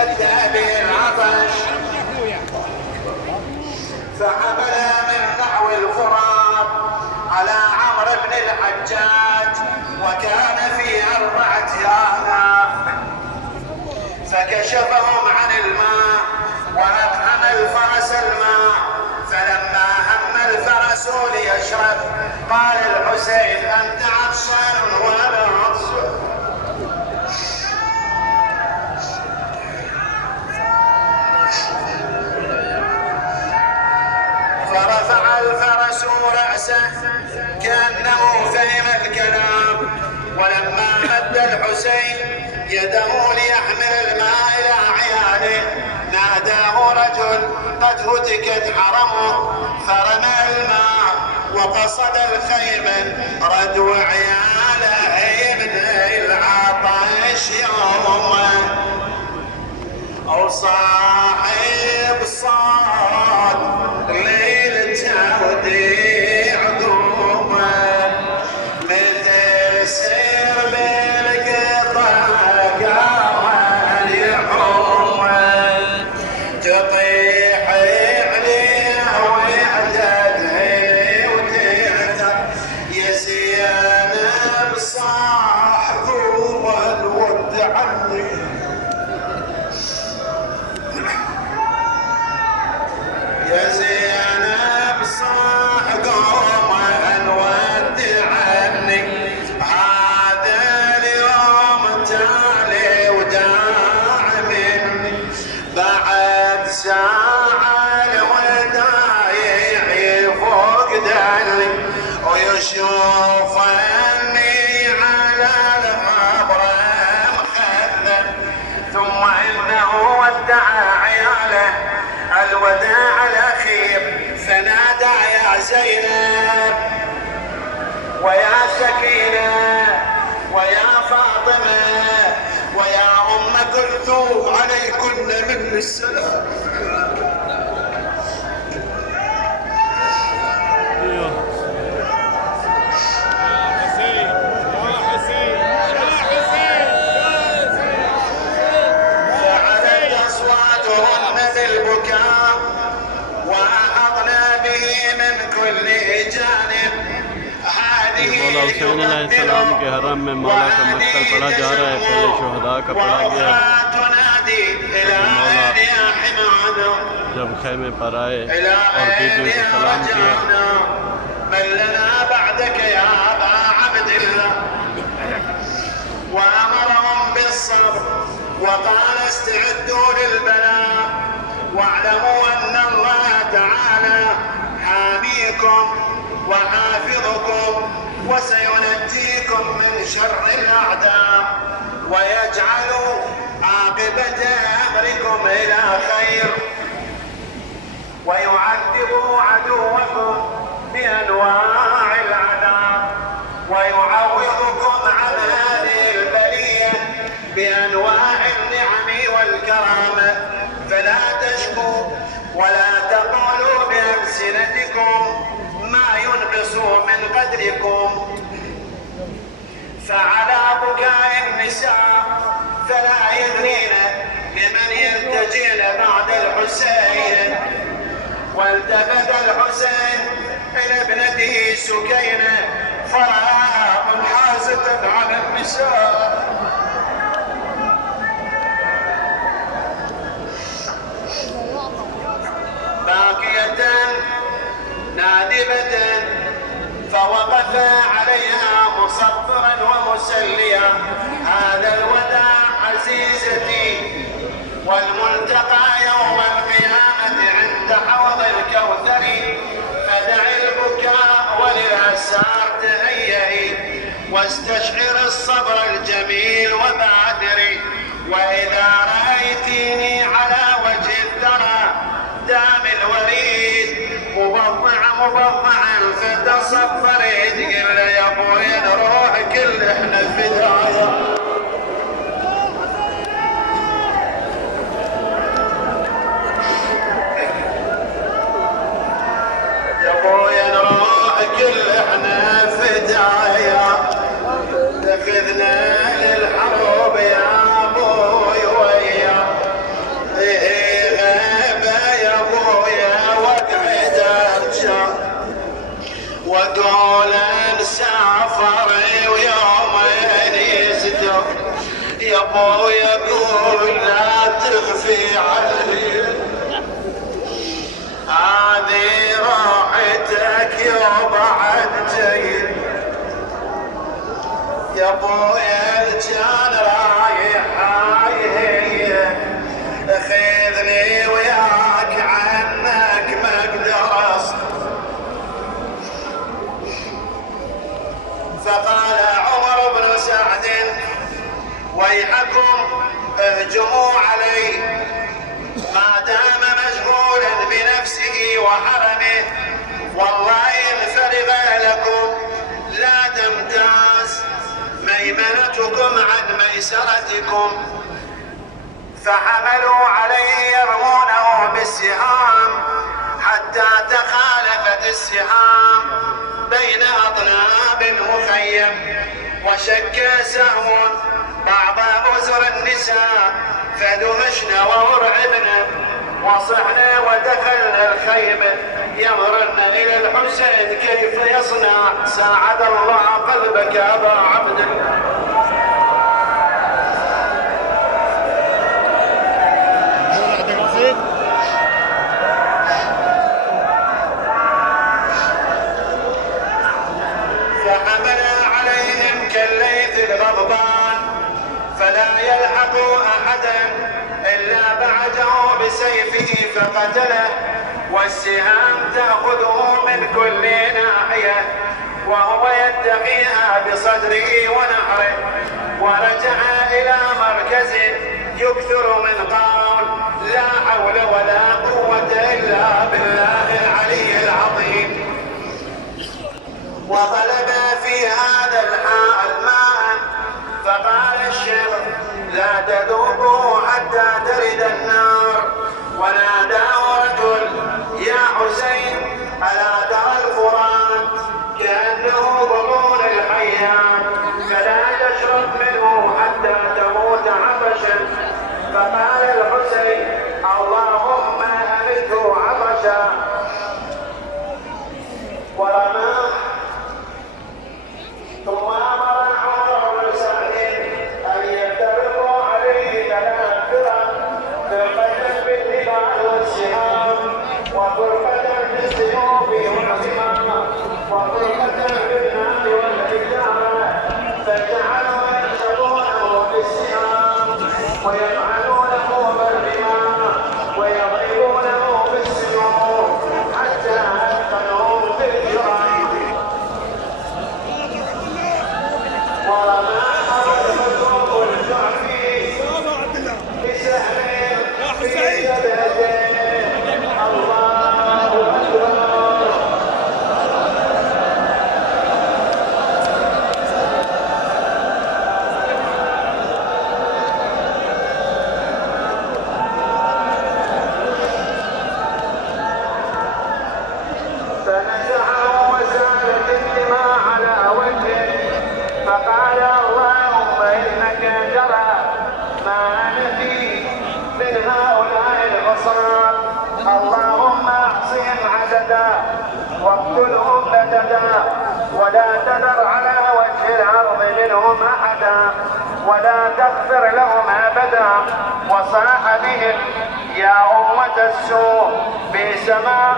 اشتد بالعطش فحمل من نحو الفرات على عمرو بن الحجاج وكان في 4 آلاف فكشفهم عن الماء وأفهم الفرس الماء فلما هم الفرس ليشرب قال الحسين أنت عطشان وأنا عطشان فرفع الفرس رأسه كأنه فهم الكلام ولما مد الحسين يده ليحمل الماء إلى عياله ناداه رجل قد هتكت حرمه فرمى الماء وقصد الخيمة ردو عياله من العطش يوما أو صاحب صاد ليل توديع دوما مثل سير بالقطع قاوان الحومة تطيح عليه وعددها وتعتر يا زينب صاحبه والود عني يا زينب صاح قوم الود عني هذا اليوم تالي وداع مني بعد ساعة الودايع فقدني ويشوف اني على المبرم خذن ثم انه ودع عياله الوداع الأخير فنادى يا زينب ويا سكينة ويا فاطمة ويا أم كلثوم عليكن من السلام فعلت أصواتهن بالبكاء وأحطنا به من كل جانب मौला हुसैन अलैहिस्सलाम के हरम में मौला का मक्तल पढ़ा जा रहा है पहले शुहदा का पढ़ा गया मौला जब खैमे पर आए और बीबी को सलाम किया وأمرهم بالصبر وقال استعدوا للبلاء واعلموا أن الله تعالى حاميكم وحافظكم وسينجيكم من شر الأعداء ويجعل عاقبة أمركم إلى خير ويعذب عدوكم بأنواع العذاب ويعوضكم عن هذه البلية بأنواع النعم والكرامة فلا تشكوا ولا تقولوا بألسنتكم ما ينقص من قدركم فعلى بكاء النساء فلا يدرين لمن يلتجئن بعد الحسين والتفت الحسين إلى ابنته سكينة فرآها منحازة على النساء باكية نادبة فوقف عليها مصفرا ومسليا هذا الوداع عزيزتي والملتقى يوم القيامة عند حوض الكوثر فدع البكاء وللأسار تهيئي واستشعر الصبر الجميل وبادري وإذا رأيتيني على وجه الثرى دام الوريد مبضعا فتصفري تقول يا ابوي نروح كل احنا فدايا يا ابوي نروح كل احنا فدايا تاخذنا للحروب يا ابوي يا ابويا قول لا تخفي علي هذه راحتك يا بعد جاي يا ابويا الجان رايح خذني وياك عنك ما اقدر اصبر. فقال عمر بن سعد ويحكم اهجموا علي ما دام مشغولا بنفسه وحرمه والله ان فرغ لكم لا تمتاز ميمنتكم عن ميسرتكم. فحملوا عليه يرمونه بالسهام حتى تخالفت السهام بين اطناب المخيم وشك سهم بعض أزر النساء فدهشنا وأرعبنا وصحنا ودخلنا الخيمة يمرن إلى الحسين كيف يصنع ساعد الله قلبك أبا عبد الله. فحمل عليهم كالليث الغضبان فلا يلحق أحدا إلا بعده بسيفه فقتله والسهام تأخذه من كل ناحية وهو يتقيها بصدره ونحره. ورجع إلى مركزه يكثر من قول لا حول ولا قوة إلا بالله العلي العظيم. وطلب في هذا الحال ماء فقال الشيخ لا تذوقوا حتى ترد النار. وناداه رجل يا حسين ألا ترى الفرات كأنه بطون الحيات فلا تشرب منه حتى تموت عطشا. فقال الحسين اللهم أمته عطشا ورماه. ثم امر عمر بن سعد ان يتفقوا عليه 3 فرق فرقه بالنبال والسهام وفرقه بالسيوف والحمام وفرقه بالنار والحجاره فجعلوا ينشرونه بالسهام ويفعلونه بالرماح ويضربونه بالسيوف حتى ادخلوا في الجرائم. ورماه الفتوق الجعفي بسهم في جبهته. الله اكبر. فنزعه وسالت الدماء على وجهه فقال اللهم انك جرى ما انا فيه من هؤلاء العصاة اللهم احصهم عددا واقتلهم بددا ولا تذر على وجه الارض منهم احدا ولا تغفر لهم ابدا. وصاح بهم يا امة السوء بئس ما